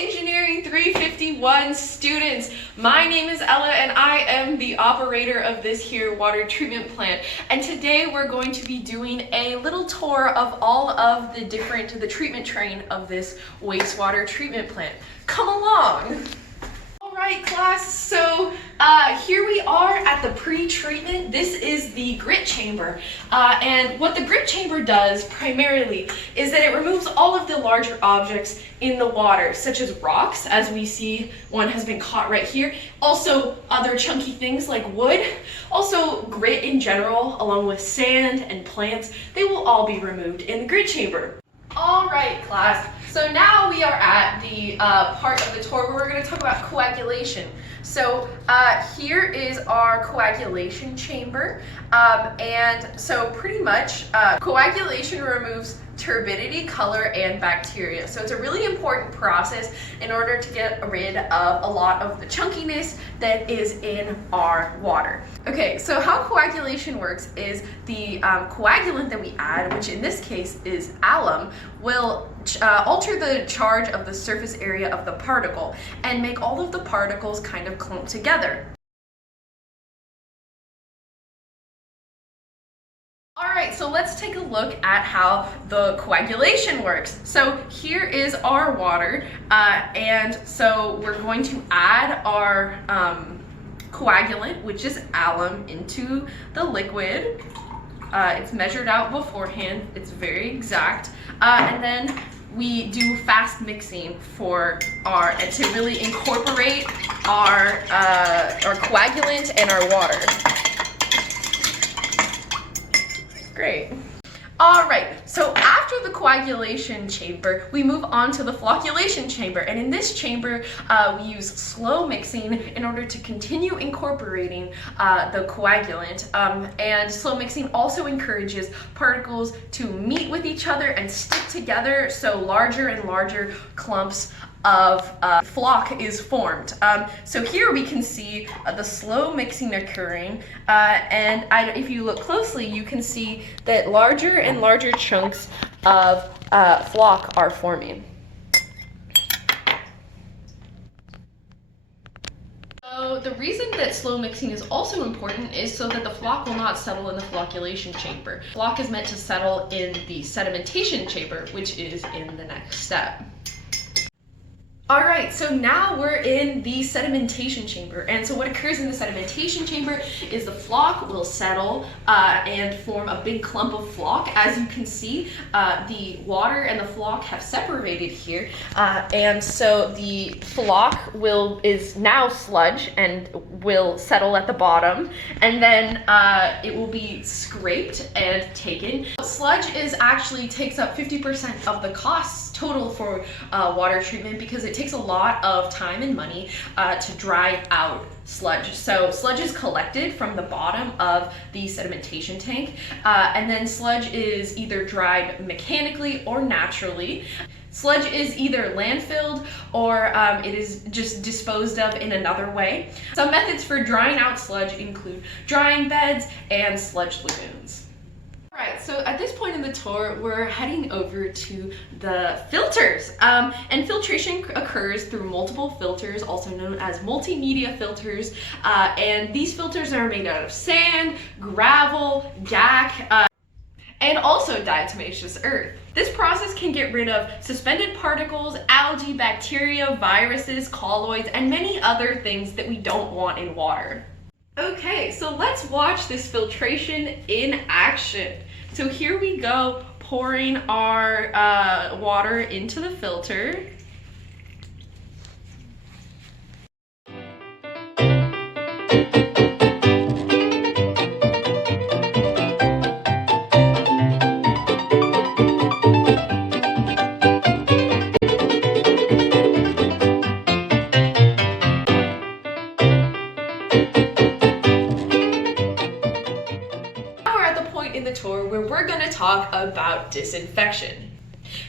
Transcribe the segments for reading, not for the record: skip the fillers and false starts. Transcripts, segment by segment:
Engineering 351 students. My name is Ella and I am the operator of this here water treatment plant. And today we're going to be doing a little tour of all of the treatment train of this wastewater treatment plant. Come along. All right, class, so here we are at the pre-treatment. This is the grit chamber, and what the grit chamber does primarily is that it removes all of the larger objects in the water, such as rocks, as we see one has been caught right here, also other chunky things like wood, also grit in general, along with sand and plants. They will all be removed in the grit chamber. All right, class, so now we are at the part of the tour where we're going to talk about coagulation. So here is our coagulation chamber, and so pretty much coagulation removes turbidity, color, and bacteria. So it's a really important process in order to get rid of a lot of the chunkiness that is in our water. Okay, so how coagulation works is the coagulant that we add, which in this case is alum, will alter the charge of the surface area of the particle and make all of the particles kind of clump together. Alright, so let's take a look at how the coagulation works. So here is our water, and so we're going to add our coagulant, which is alum, into the liquid. It's measured out beforehand, it's very exact, and then we do fast mixing and to really incorporate our coagulant and our water. Great. All right, so after the coagulation chamber, we move on to the flocculation chamber. And in this chamber, we use slow mixing in order to continue incorporating the coagulant. And slow mixing also encourages particles to meet with each other and stick together, so larger and larger clumps of flock is formed. So here we can see the slow mixing occurring, and if you look closely, you can see that larger and larger chunks of flock are forming. So the reason that slow mixing is also important is so that the flock will not settle in the flocculation chamber. Flock is meant to settle in the sedimentation chamber, which is in the next step. All right, so now we're in the sedimentation chamber. And so what occurs in the sedimentation chamber is the flock will settle and form a big clump of flock. As you can see, the water and the flock have separated here. And so the flock is now sludge and will settle at the bottom. And then it will be scraped and taken. Sludge actually takes up 50% of the costs total for water treatment because it takes a lot of time and money to dry out sludge. So sludge is collected from the bottom of the sedimentation tank, and then sludge is either dried mechanically or naturally. Sludge is either landfilled or it is just disposed of in another way. Some methods for drying out sludge include drying beds and sludge lagoons. Alright, so at this point in the tour, we're heading over to the filters. And filtration occurs through multiple filters, also known as multimedia filters. And these filters are made out of sand, gravel, GAC, and also diatomaceous earth. This process can get rid of suspended particles, algae, bacteria, viruses, colloids, and many other things that we don't want in water. Okay, so let's watch this filtration in action. So here we go, pouring our water into the filter. In the tour where we're going to talk about disinfection.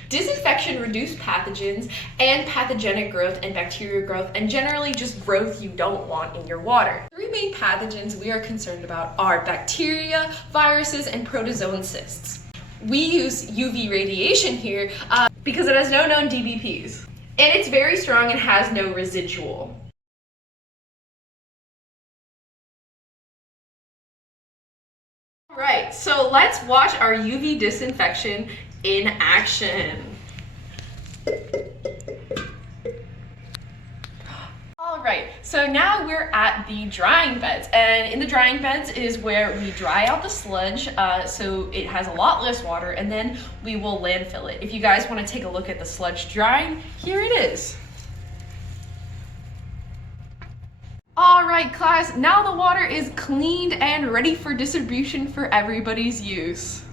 Disinfection reduces pathogens and pathogenic growth and bacterial growth and generally just growth you don't want in your water. Three main pathogens we are concerned about are bacteria, viruses, and protozoan cysts. We use UV radiation here because it has no known DBPs. And it's very strong and has no residual. Alright, so let's watch our UV disinfection in action. Alright, so now we're at the drying beds, and in the drying beds is where we dry out the sludge so it has a lot less water, and then we will landfill it. If you guys want to take a look at the sludge drying, here it is. Alright class, now the water is cleaned and ready for distribution for everybody's use.